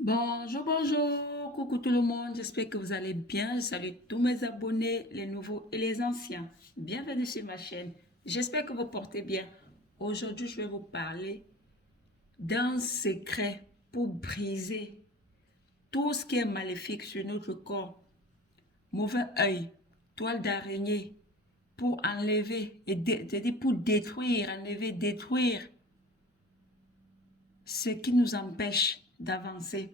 Bonjour, bonjour, coucou tout le monde, j'espère que vous allez bien. Je salue tous mes abonnés, les nouveaux et les anciens. Bienvenue sur ma chaîne. J'espère que vous portez bien. Aujourd'hui, je vais vous parler d'un secret pour briser tout ce qui est maléfique sur notre corps. Mauvais œil, toile d'araignée, pour enlever, c'est-à-dire pour détruire, enlever, détruire ce qui nous empêche d'avancer,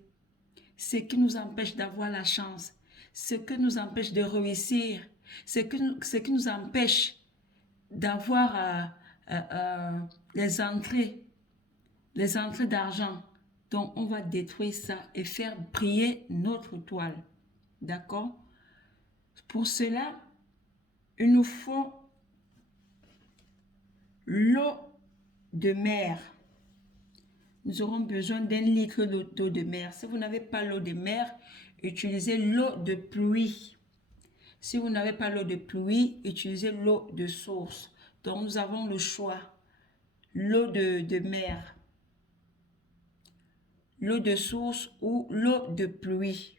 ce qui nous empêche d'avoir la chance, ce qui nous empêche de réussir, ce qui nous empêche d'avoir les les entrées d'argent. Donc, on va détruire ça et faire briller notre toile. D'accord? Pour cela, il nous faut l'eau de mer. Nous aurons besoin d'1 litre d'eau de mer. Si vous n'avez pas l'eau de mer, utilisez l'eau de pluie. Si vous n'avez pas l'eau de pluie, utilisez l'eau de source. Donc, nous avons le choix. L'eau de mer, l'eau de source ou l'eau de pluie.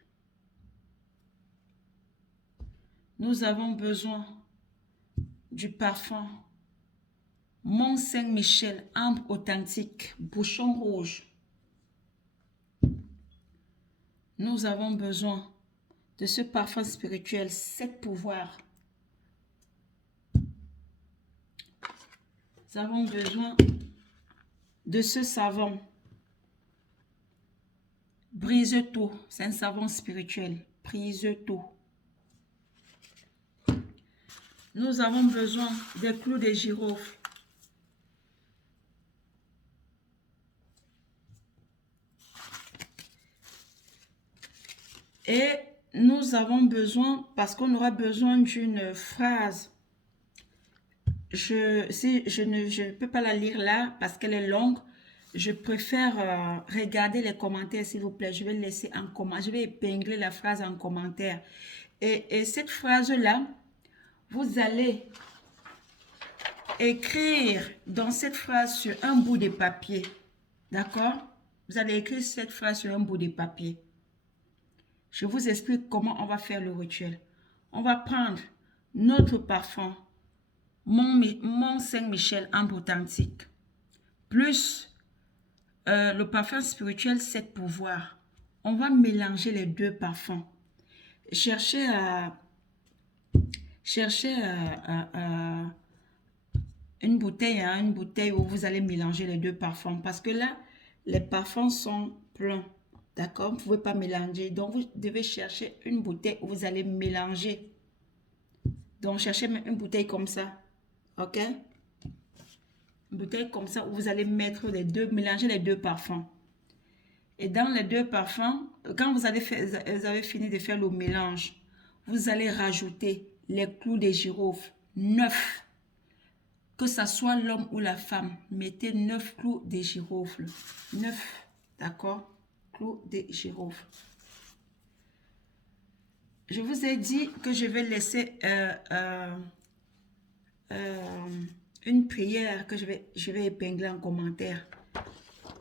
Nous avons besoin du parfum Mont Saint-Michel, ambre authentique, bouchon rouge. Nous avons besoin de ce parfum spirituel, 7 pouvoirs. Nous avons besoin de ce savon. Brise tout, c'est un savon spirituel. Brise tout. Nous avons besoin des clous de girofle. Et nous avons besoin, parce qu'on aura besoin d'une phrase. Je ne peux pas la lire là parce qu'elle est longue. Je préfère regarder les commentaires, s'il vous plaît. Je vais laisser en commentaire. Je vais épingler la phrase en commentaire. Et cette phrase-là, vous allez écrire dans cette phrase sur un bout de papier. D'accord? Vous allez écrire cette phrase sur un bout de papier. Je vous explique comment on va faire le rituel. On va prendre notre parfum, Mont Saint-Michel ambre authentique, plus le parfum spirituel 7 pouvoirs. On va mélanger les deux parfums. Cherchez une bouteille où vous allez mélanger les deux parfums. Parce que là, les parfums sont pleins. D'accord? Vous ne pouvez pas mélanger. Donc, vous devez chercher une bouteille où vous allez mélanger. Donc, cherchez une bouteille comme ça. OK? Une bouteille comme ça où vous allez mettre les deux, mélanger les deux parfums. Et dans les deux parfums, quand vous avez fini de faire le mélange, vous allez rajouter les clous de girofle, 9. Que ce soit l'homme ou la femme, mettez 9 clous de girofle. 9, d'accord? Clous de girofle. Je vous ai dit que je vais laisser une prière que je vais épingler en commentaire.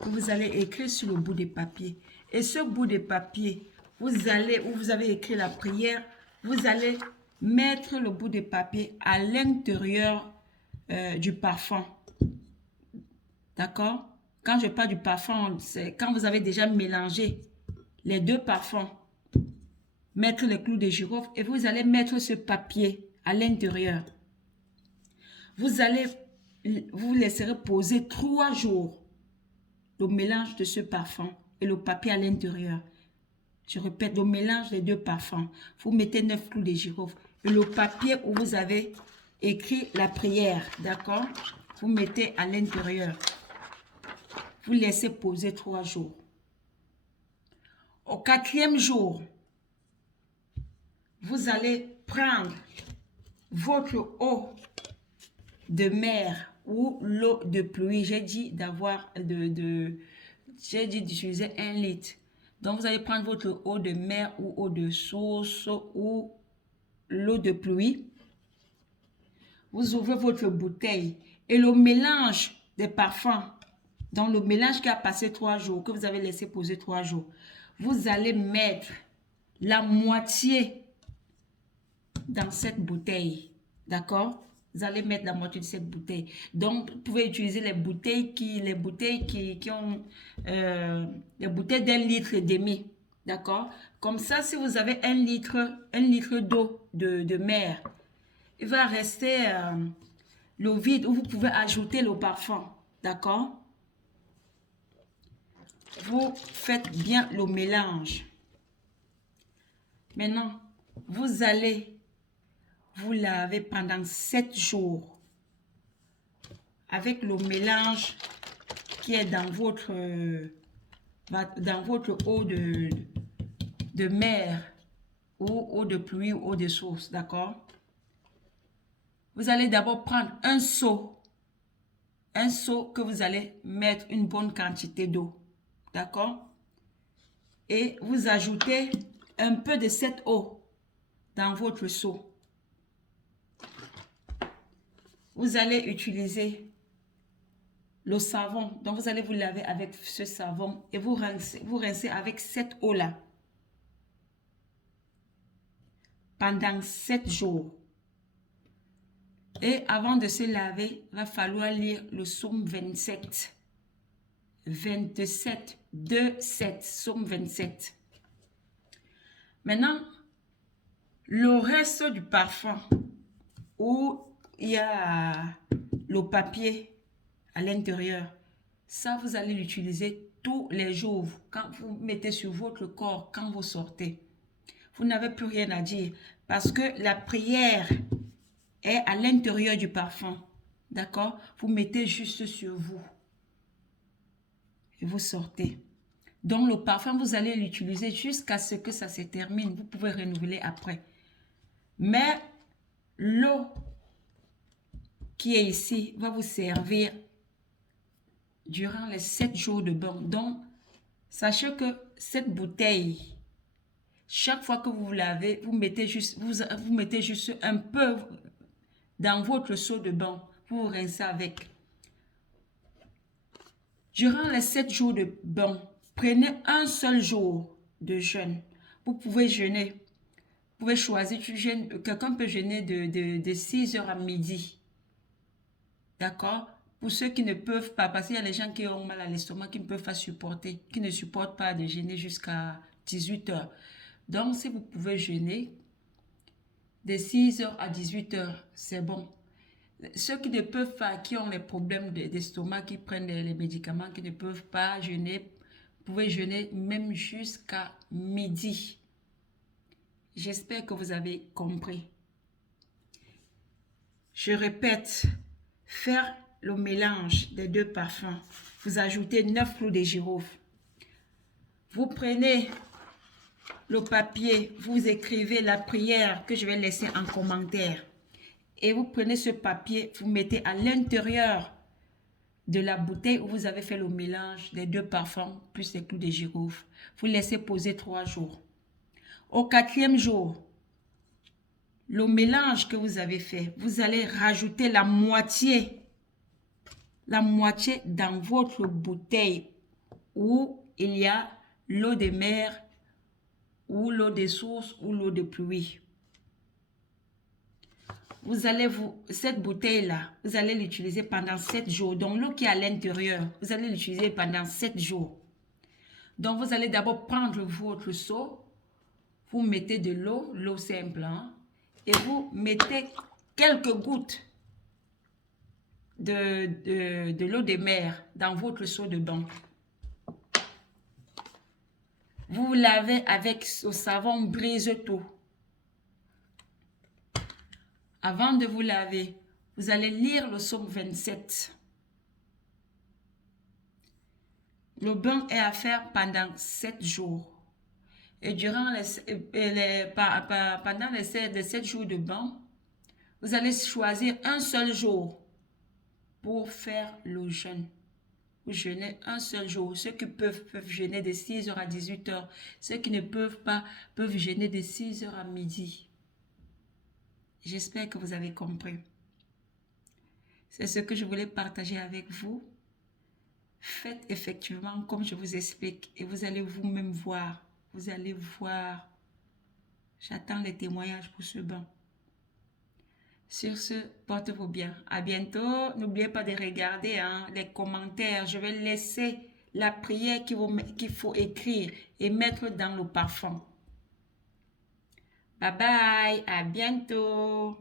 Vous allez écrire sur le bout de papier. Et ce bout de papier, où vous avez écrit la prière, vous allez mettre le bout de papier à l'intérieur du parfum. D'accord? Quand je parle du parfum, c'est quand vous avez déjà mélangé les deux parfums. Mettre les clous de girofle et vous allez mettre ce papier à l'intérieur. Vous laisserez poser 3 jours le mélange de ce parfum et le papier à l'intérieur. Je répète, le mélange des deux parfums. Vous mettez 9 clous de girofle et le papier où vous avez écrit la prière, d'accord? Vous mettez à l'intérieur. Vous laissez poser 3 jours. Au 4e jour, vous allez prendre votre eau de mer ou l'eau de pluie. J'ai dit j'ai dit d'utiliser 1 litre. Donc, vous allez prendre votre eau de mer ou eau de source ou l'eau de pluie. Vous ouvrez votre bouteille et le mélange des parfums, Dans le mélange qui a passé 3 jours, que vous avez laissé poser 3 jours, vous allez mettre la moitié dans cette bouteille. D'accord? Vous allez mettre la moitié de cette bouteille. Donc, vous pouvez utiliser les bouteilles qui ont les bouteilles d'1,5 litre. D'accord? Comme ça, si vous avez 1 litre d'eau de mer, il va rester l'eau vide où vous pouvez ajouter le parfum. D'accord? Vous faites bien le mélange. Maintenant, vous allez vous laver pendant 7 jours avec le mélange qui est dans votre eau de mer ou eau de pluie ou eau de source, d'accord? Vous allez d'abord prendre un seau que vous allez mettre une bonne quantité d'eau, d'accord? Et vous ajoutez un peu de cette eau dans votre seau. Vous allez utiliser le savon. Donc, vous allez vous laver avec ce savon et vous rincez avec cette eau-là pendant 7 jours. Et avant de se laver, il va falloir lire le psaume 27. 27, 2, 7, psaume 27. Maintenant, le reste du parfum où il y a le papier à l'intérieur, ça vous allez l'utiliser tous les jours quand vous mettez sur votre corps, quand vous sortez. Vous n'avez plus rien à dire parce que la prière est à l'intérieur du parfum. D'accord? Vous mettez juste sur vous et vous sortez. Donc le parfum, vous allez l'utiliser jusqu'à ce que ça se termine. Vous pouvez renouveler après. Mais l'eau qui est ici va vous servir durant les 7 jours de bain. Donc, sachez que cette bouteille, chaque fois que vous vous lavez, vous mettez juste un peu dans votre seau de bain. Vous vous rincez avec. Durant les 7 jours de bain, prenez un seul jour de jeûne. Vous pouvez jeûner. Vous pouvez choisir, quelqu'un peut jeûner de 6 heures à midi. D'accord? Pour ceux qui ne peuvent pas, parce qu'il y a les gens qui ont mal à l'estomac, qui ne peuvent pas supporter, qui ne supportent pas de jeûner jusqu'à 18 heures. Donc, si vous pouvez jeûner de 6 heures à 18 heures, c'est bon. Ceux qui ne peuvent pas, qui ont les problèmes d'estomac, qui prennent les médicaments, qui ne peuvent pas jeûner, vous pouvez jeûner même jusqu'à midi. J'espère que vous avez compris. Je répète, faire le mélange des 2 parfums. Vous ajoutez 9 clous de girofle. Vous prenez le papier, vous écrivez la prière que je vais laisser en commentaire. Et vous prenez ce papier, vous mettez à l'intérieur de la bouteille où vous avez fait le mélange des 2 parfums plus les clous de girofle. Vous laissez poser 3 jours. Au 4e jour, le mélange que vous avez fait, vous allez rajouter la moitié dans votre bouteille où il y a l'eau de mer ou l'eau de source ou l'eau de pluie. Cette bouteille-là, vous allez l'utiliser pendant 7 jours. Donc, l'eau qui est à l'intérieur, vous allez l'utiliser pendant 7 jours. Donc, vous allez d'abord prendre votre seau, vous mettez de l'eau simple, hein, et vous mettez quelques gouttes de l'eau de mer dans votre seau de bain. Vous lavez avec ce savon brise-tout. Avant de vous laver, vous allez lire le psaume 27. Le bain est à faire pendant 7 jours. Et pendant les 7 jours de bain, vous allez choisir un seul jour pour faire le jeûne. Vous jeûnez un seul jour. Ceux qui peuvent jeûner de 6 heures à 18 heures. Ceux qui ne peuvent pas peuvent jeûner de 6 heures à midi. J'espère que vous avez compris. C'est ce que je voulais partager avec vous. Faites effectivement comme je vous explique et vous allez vous-même voir. Vous allez voir. J'attends les témoignages pour ce bain. Sur ce, portez-vous bien. À bientôt. N'oubliez pas de regarder les commentaires. Je vais laisser la prière qu'il faut écrire et mettre dans le parfum. Bye bye. À bientôt.